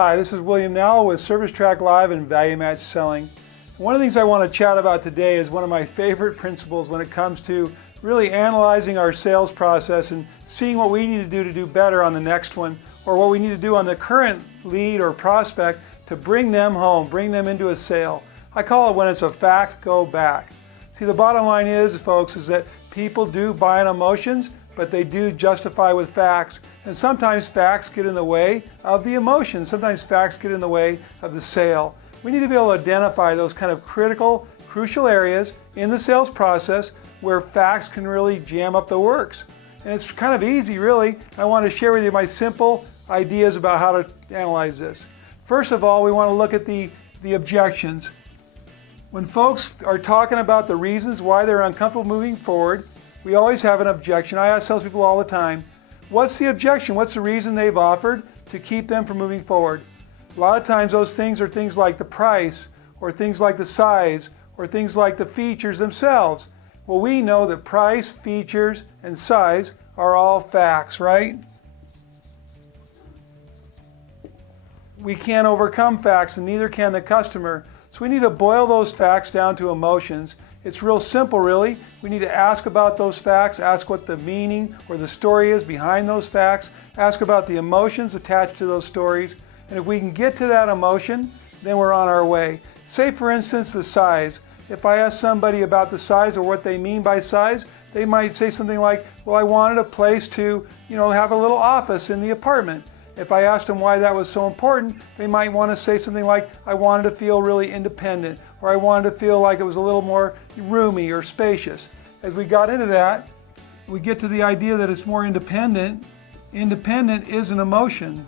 Hi, this is William Nell with Service Track Live and Value Match Selling. One of the things I want to chat about today is one of my favorite principles when it comes to really analyzing our sales process and seeing what we need to do better on the next one, or what we need to do on the current lead or prospect to bring them home, bring them into a sale. I call it when it's a fact, go back. See, the bottom line is, folks, is that people do buy on emotions, but they do justify with facts. And sometimes facts get in the way of the emotions. Sometimes facts get in the way of the sale. We need to be able to identify those kind of critical, crucial areas in the sales process where facts can really jam up the works. And it's kind of easy, really. I want to share with you my simple ideas about how to analyze this. First of all, we want to look at the objections. When folks are talking about the reasons why they're uncomfortable moving forward, we always have an objection. I ask salespeople all the time, what's the objection? What's the reason they've offered to keep them from moving forward? A lot of times those things are things like the price, or things like the size, or things like the features themselves. Well, we know that price, features, and size are all facts, right? We can't overcome facts, and neither can the customer. So we need to boil those facts down to emotions. It's real simple, really. We need to ask about those facts, ask what the meaning or the story is behind those facts, ask about the emotions attached to those stories, and if we can get to that emotion, then we're on our way. Say, for instance, the size. If I ask somebody about the size or what they mean by size, they might say something like, well, I wanted a place to, have a little office in the apartment. If I asked them why that was so important, they might want to say something like, I wanted to feel really independent, or I wanted to feel like it was a little more roomy or spacious. As we got into that, we get to the idea that it's more independent. Independent is an emotion.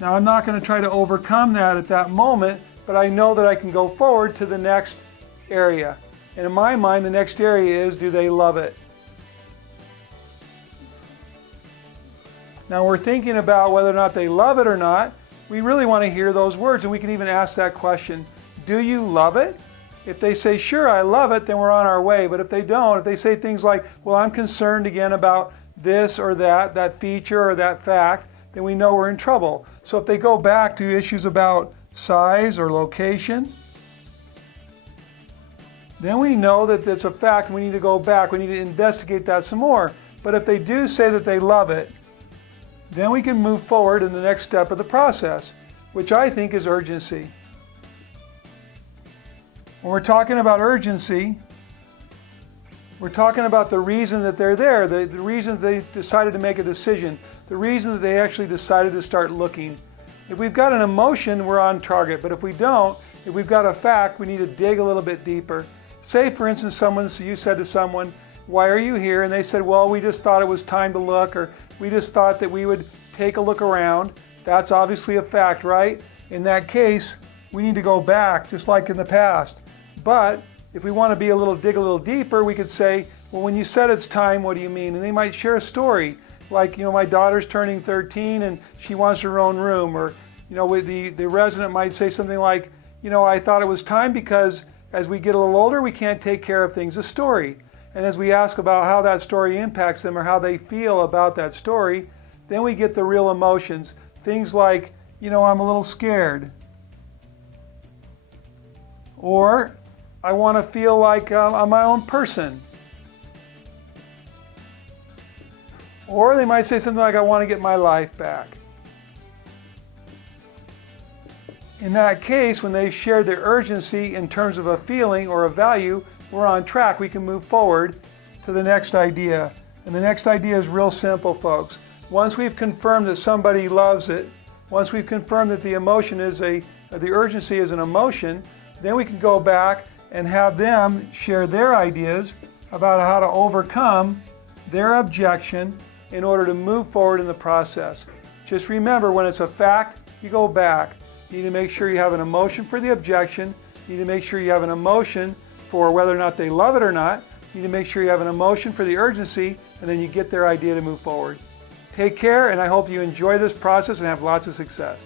Now, I'm not going to try to overcome that at that moment, but I know that I can go forward to the next area. And in my mind, the next area is, do they love it? Now, we're thinking about whether or not they love it or not. We really want to hear those words, and we can even ask that question, do you love it? If they say, sure, I love it, then we're on our way. But if they don't, if they say things like, well, I'm concerned again about this or that feature or that fact, then we know we're in trouble. So if they go back to issues about size or location, then we know that it's a fact and we need to go back. We need to investigate that some more. But if they do say that they love it, then we can move forward in the next step of the process, which I think is urgency. When we're talking about urgency, we're talking about the reason that they're there, the reason they decided to make a decision, the reason that they actually decided to start looking. If we've got an emotion, we're on target. But if we don't, if we've got a fact, we need to dig a little bit deeper. Say, for instance, you said to someone, why are you here? And they said, well, we just thought it was time to look, or we just thought that we would take a look around. That's obviously a fact, right? In that case, we need to go back, just like in the past. But if we want to dig a little deeper, we could say, well, when you said it's time, what do you mean? And they might share a story, like, my daughter's turning 13 and she wants her own room. Or, the resident might say something like, I thought it was time because as we get a little older, we can't take care of things. A story. And as we ask about how that story impacts them or how they feel about that story, then we get the real emotions. Things like, I'm a little scared. Or, I want to feel like I'm my own person. Or they might say something like, I want to get my life back. In that case, when they share their urgency in terms of a feeling or a value, we're on track. We can move forward to the next idea. And the next idea is real simple, folks. Once we've confirmed that somebody loves it, once we've confirmed that the urgency is an emotion, then we can go back and have them share their ideas about how to overcome their objection in order to move forward in the process. Just remember, when it's a fact, you go back. You need to make sure you have an emotion for the objection. You need to make sure you have an emotion for whether or not they love it or not. You need to make sure you have an emotion for the urgency, and then you get their idea to move forward. Take care, and I hope you enjoy this process and have lots of success.